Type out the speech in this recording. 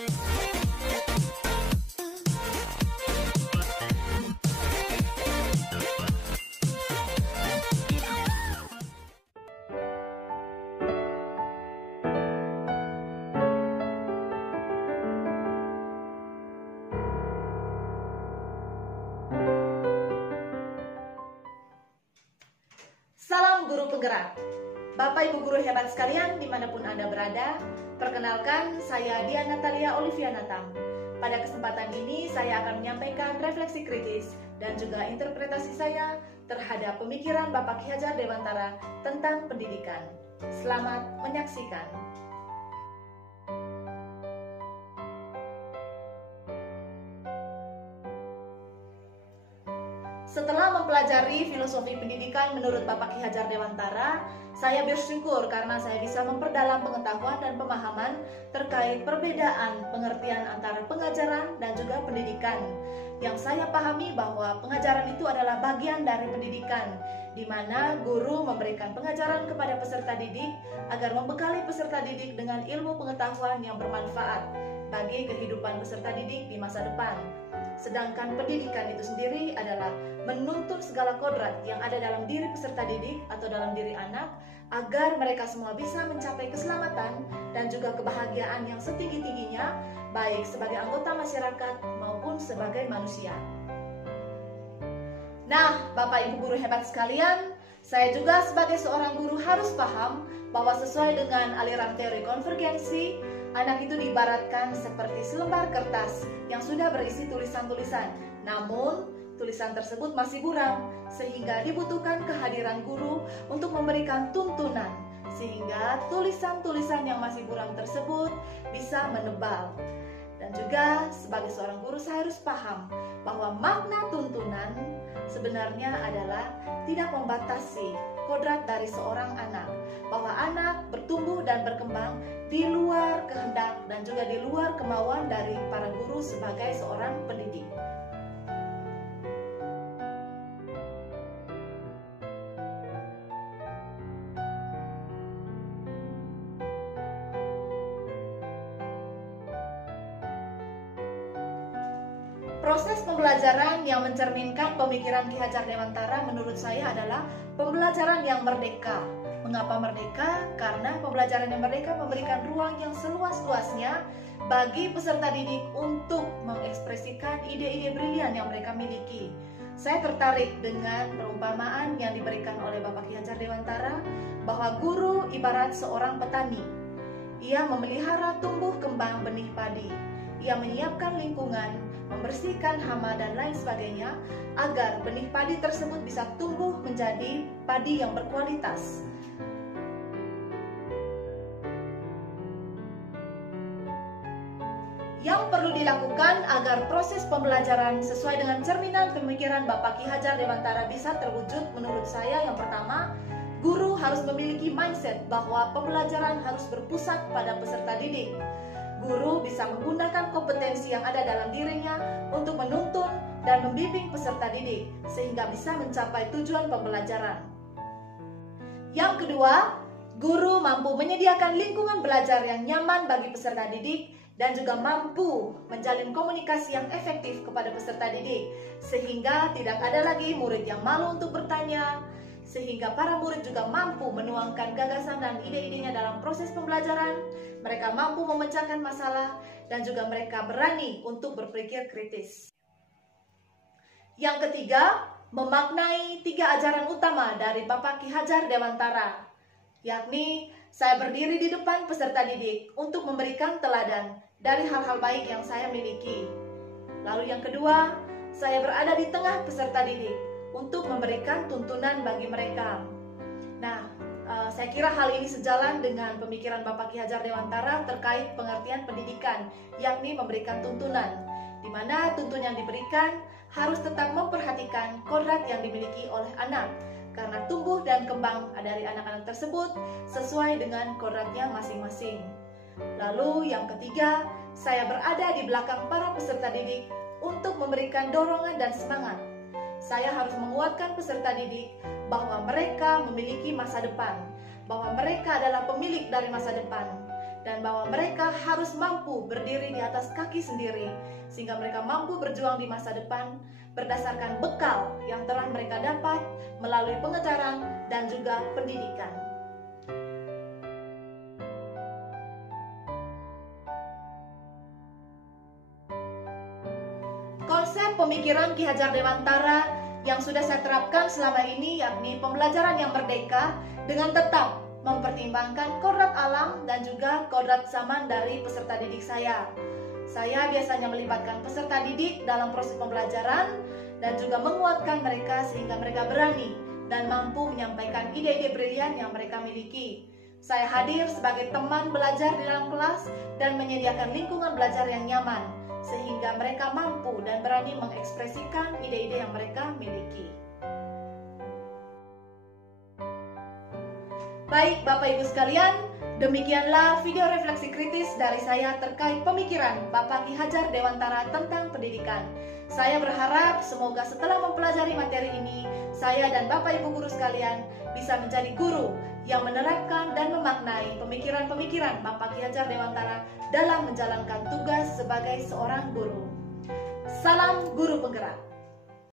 Salam guru penggerak. Bapak Ibu guru hebat sekalian dimanapun Anda berada, perkenalkan saya Dian Natalia Olivianata. Pada kesempatan ini saya akan menyampaikan refleksi kritis dan juga interpretasi saya terhadap pemikiran Bapak Ki Hajar Dewantara tentang pendidikan. Selamat menyaksikan. Setelah mempelajari filosofi pendidikan menurut Bapak Ki Hajar Dewantara, saya bersyukur karena saya bisa memperdalam pengetahuan dan pemahaman terkait perbedaan pengertian antara pengajaran dan juga pendidikan. Yang saya pahami bahwa pengajaran itu adalah bagian dari pendidikan, di mana guru memberikan pengajaran kepada peserta didik agar membekali peserta didik dengan ilmu pengetahuan yang bermanfaat bagi kehidupan peserta didik di masa depan. Sedangkan pendidikan itu sendiri adalah menuntun segala kodrat yang ada dalam diri peserta didik atau dalam diri anak agar mereka semua bisa mencapai keselamatan dan juga kebahagiaan yang setinggi-tingginya baik sebagai anggota masyarakat maupun sebagai manusia. Nah, Bapak Ibu guru hebat sekalian, saya juga sebagai seorang guru harus paham bahwa sesuai dengan aliran teori konvergensi, anak itu diibaratkan seperti selembar kertas yang sudah berisi tulisan-tulisan, namun tulisan tersebut masih buram, sehingga dibutuhkan kehadiran guru untuk memberikan tuntunan, sehingga tulisan-tulisan yang masih buram tersebut bisa menebal. Dan juga sebagai seorang guru saya harus paham bahwa makna tuntunan sebenarnya adalah tidak membatasi kodrat dari seorang anak, bahwa anak bertumbuh dan berkembang di luar kehendak dan juga di luar kemauan dari para guru sebagai seorang pendidik. Proses pembelajaran yang mencerminkan pemikiran Ki Hajar Dewantara menurut saya adalah pembelajaran yang merdeka. Mengapa merdeka? Karena pembelajaran yang merdeka memberikan ruang yang seluas-luasnya bagi peserta didik untuk mengekspresikan ide-ide brilian yang mereka miliki. Saya tertarik dengan perumpamaan yang diberikan oleh Bapak Ki Hajar Dewantara bahwa guru ibarat seorang petani. Ia memelihara tumbuh kembang benih padi. Ia menyiapkan lingkungan, membersihkan hama dan lain sebagainya agar benih padi tersebut bisa tumbuh menjadi padi yang berkualitas. Yang perlu dilakukan agar proses pembelajaran sesuai dengan cerminan pemikiran Bapak Ki Hajar Dewantara bisa terwujud menurut saya, yang pertama, guru harus memiliki mindset bahwa pembelajaran harus berpusat pada peserta didik. Guru bisa menggunakan kompetensi yang ada dalam dirinya untuk menuntun dan membimbing peserta didik sehingga bisa mencapai tujuan pembelajaran. Yang kedua, guru mampu menyediakan lingkungan belajar yang nyaman bagi peserta didik dan juga mampu menjalin komunikasi yang efektif kepada peserta didik sehingga tidak ada lagi murid yang malu untuk bertanya, sehingga para murid juga mampu menuangkan gagasan dan ide-idenya dalam proses pembelajaran. Mereka mampu memecahkan masalah dan juga mereka berani untuk berpikir kritis. Yang ketiga, memaknai 3 ajaran utama dari Bapak Ki Hajar Dewantara, yakni saya berdiri di depan peserta didik untuk memberikan teladan dari hal-hal baik yang saya miliki. Lalu yang kedua, saya berada di tengah peserta didik untuk memberikan tuntunan bagi mereka. Nah, saya kira hal ini sejalan dengan pemikiran Bapak Ki Hajar Dewantara terkait pengertian pendidikan, yakni memberikan tuntunan, di mana tuntunan yang diberikan harus tetap memperhatikan kodrat yang dimiliki oleh anak, karena tumbuh dan kembang dari anak-anak tersebut sesuai dengan kodratnya masing-masing. Lalu yang ketiga, saya berada di belakang para peserta didik untuk memberikan dorongan dan semangat. Saya harus menguatkan peserta didik bahwa mereka memiliki masa depan, bahwa mereka adalah pemilik dari masa depan. dan bahwa mereka harus mampu berdiri di atas kaki sendiri, sehingga mereka mampu berjuang di masa depan berdasarkan bekal yang telah mereka dapat melalui pengajaran dan juga pendidikan. Konsep pemikiran Ki Hajar Dewantara yang sudah saya terapkan selama ini yakni pembelajaran yang merdeka dengan tetap mempertimbangkan kodrat alam dan juga kodrat zaman dari peserta didik saya. Saya biasanya melibatkan peserta didik dalam proses pembelajaran dan juga menguatkan mereka sehingga mereka berani dan mampu menyampaikan ide-ide brilian yang mereka miliki. Saya hadir sebagai teman belajar di dalam kelas dan menyediakan lingkungan belajar yang nyaman sehingga mereka mampu dan berani mengekspresikan ide-ide yang mereka miliki. Baik Bapak Ibu sekalian, demikianlah video refleksi kritis dari saya terkait pemikiran Bapak Ki Hajar Dewantara tentang pendidikan. Saya berharap semoga setelah mempelajari materi ini, saya dan Bapak Ibu guru sekalian bisa menjadi guru yang menerapkan dan memaknai pemikiran-pemikiran Bapak Ki Hajar Dewantara dalam menjalankan tugas sebagai seorang guru. Salam guru penggerak.